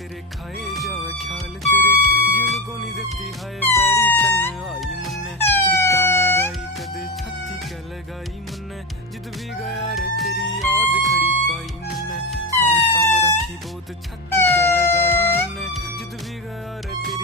तेरे खाए जावे ख्याल तेरे जीण को नहीं देती हाय बैरी तन आई मन्ने गीता में गाई कदे छाती क्या लगाई मन्ने जिद भी गया रे तेरी याद खड़ी पाई मन्ने साम साम रखी बहुत छाती क्या लगाई मन्ने जिद भी गया रे तेरी